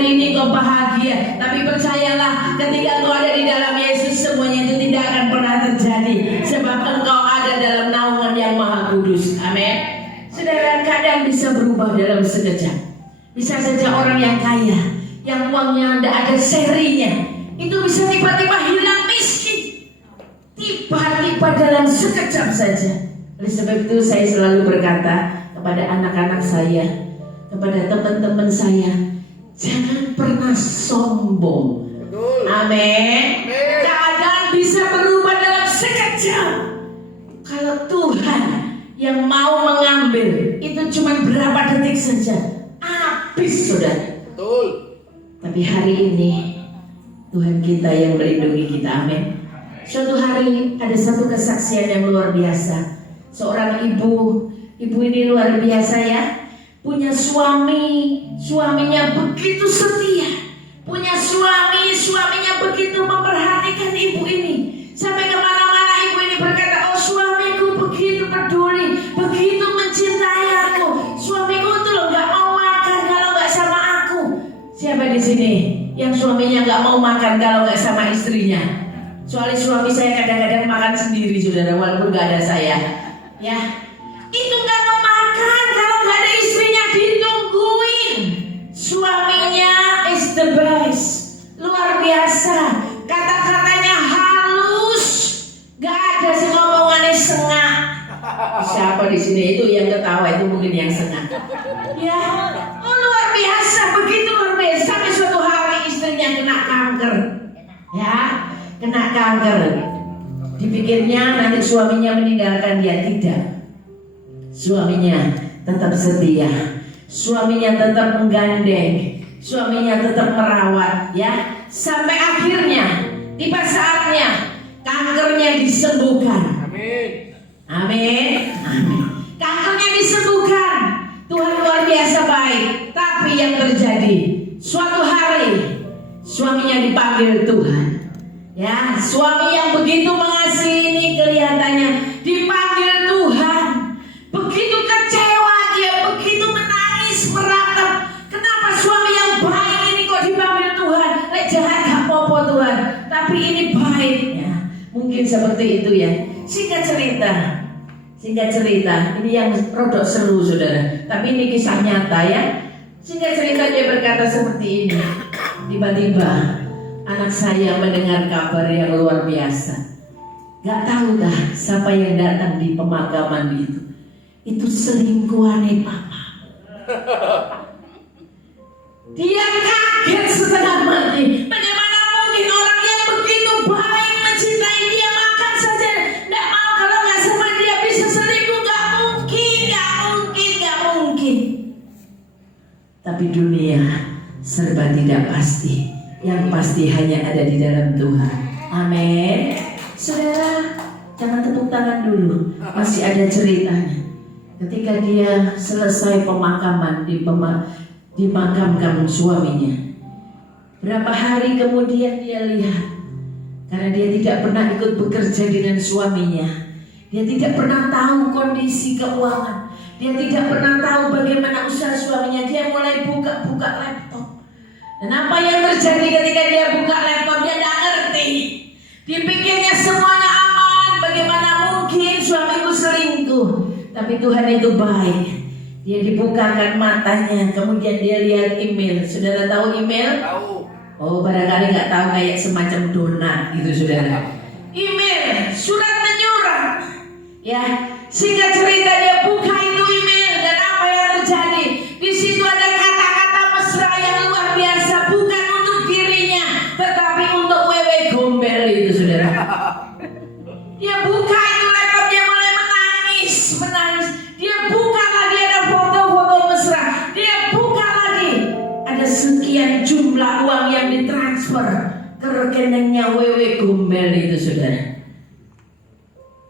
hari ini kau bahagia, tapi percayalah ketika kau ada di dalam Yesus semuanya itu tidak akan pernah terjadi, sebab engkau ada dalam naungan yang Maha Kudus. Amin. Saudara, keadaan bisa berubah dalam sekejap. Bisa saja orang yang kaya, yang uangnya tidak ada serinya, itu bisa tiba-tiba hilang miskin, tiba-tiba dalam sekejap saja. Oleh sebab itu saya selalu berkata kepada anak-anak saya, kepada teman-teman saya, jangan pernah sombong. Amin. Keadaan bisa berubah dalam sekejap. Kalau Tuhan yang mau mengambil, itu cuma berapa detik saja, habis saudara. Tapi hari ini Tuhan kita yang melindungi kita. Amin. Suatu hari ada satu kesaksian yang luar biasa. Seorang ibu ini luar biasa ya. Punya suaminya begitu setia. Punya suaminya begitu memperhatikan ibu ini. Sampai kemana-mana ibu ini berkata, oh suamiku begitu peduli, begitu mencintai aku. Suamiku tuh loh gak mau makan kalau gak sama aku. Siapa di sini yang suaminya gak mau makan kalau gak sama istrinya? Soalnya suami saya kadang-kadang makan sendiri saudara, walaupun gak ada saya. Ya, itu gak mau makan kalau gak ada istrinya, ditungguin. Suaminya is the best, luar biasa. Kata-katanya halus, gak ada sih ngomongannya sengak. Siapa di sini itu yang ketawa itu mungkin yang sengak. Ya, oh, luar biasa, begitu luar biasa. Sampai suatu hari istrinya kena kanker. Ya, kena kanker. Dipikirnya nanti suaminya meninggalkan dia, tidak. Suaminya tetap setia, suaminya tetap menggandeng, suaminya tetap merawat, ya. Sampai akhirnya tiba saatnya kankernya disembuhkan. Amin. Amin. Amin. Kankernya disembuhkan. Tuhan luar biasa baik. Tapi yang terjadi, suatu hari suaminya dipanggil Tuhan. Ya, suami yang begitu mengasihi ini kelihatannya dipanggil Tuhan. Begitu kecewa dia, begitu menangis, meratap. Kenapa suami yang baik ini kok dipanggil Tuhan? Lek jahat gak apa-apa Tuhan, tapi ini baik. Ya, mungkin seperti itu ya. Singkat cerita, ini yang rodok seru saudara, tapi ini kisah nyata ya. Singkat cerita dia berkata seperti ini. Tiba-tiba anak saya mendengar kabar yang luar biasa. Gak tahu dah siapa yang datang di pemakaman itu. Itu selingkuhannya papa. Dia kaget setengah mati. Bagaimana mungkin orang yang begitu baik mencintai dia, makan saja gak mau kalau gak sama dia bisa selingkuh. Gak mungkin. Tapi dunia serba tidak pasti. Yang pasti hanya ada di dalam Tuhan. Amin. Saudara, jangan tepuk tangan dulu. Masih ada ceritanya. Ketika dia selesai pemakaman, dimakamkan suaminya. Berapa hari kemudian dia lihat, karena dia tidak pernah ikut bekerja dengan suaminya, dia tidak pernah tahu kondisi keuangan, dia tidak pernah tahu bagaimana usaha suaminya. Dia mulai buka laptop. Dan apa yang terjadi ketika dia buka laptop, dia tidak ngerti. Dipikirnya semuanya aman. Bagaimana mungkin suamiku selingkuh? Tapi Tuhan itu baik. Dia dibukakan matanya, kemudian dia lihat email. Saudara tahu email? Tahu. Oh, barangkali nggak tahu, kayak semacam donat gitu saudara. Email, surat menyurat. Ya, singkat cerita dia buka itu email dan apa yang terjadi? Di situ ada kata-kata mesra yang luar biasa, bukan untuk dirinya, tetapi untuk wewe gombel itu saudara. Dia buka itu laptop, dia mulai menangis. Dia buka lagi, ada foto-foto mesra. Dia buka lagi, ada sekian jumlah uang yang ditransfer ke rekeningnya wewe gombel itu saudara.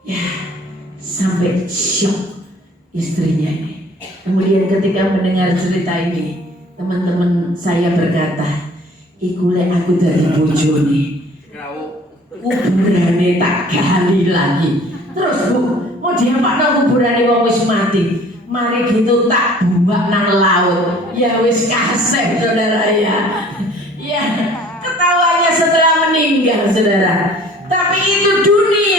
Ya, sampai syok istrinya ini. Kemudian ketika mendengar cerita ini, teman-teman saya berkata, iku lek aku dari bojone, kuburane tak gali lagi. Terus Bu, mau diapakan kuburane wong wis mati? Mari gitu tak bumbak nang laut. Ya wis kasep saudara ya. saudara. Tapi itu dunia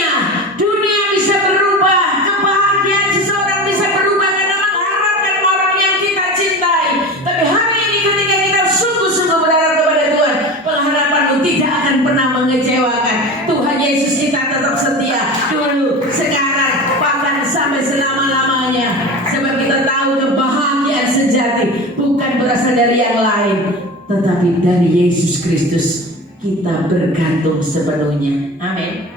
bisa berubah. Kebahagiaan seseorang bisa berubah karena mengharapkan orang yang kita cintai. Tapi hari ini ketika kita sungguh-sungguh berharap kepada Tuhan, pengharapanmu tidak akan pernah mengecewakan. Tuhan Yesus kita tetap setia dulu, sekarang, bahkan sampai selama-lamanya. Sebab kita tahu kebahagiaan sejati bukan berasal dari yang lain, tetapi dari Yesus Kristus. Kita bergantung sepenuhnya. Amin.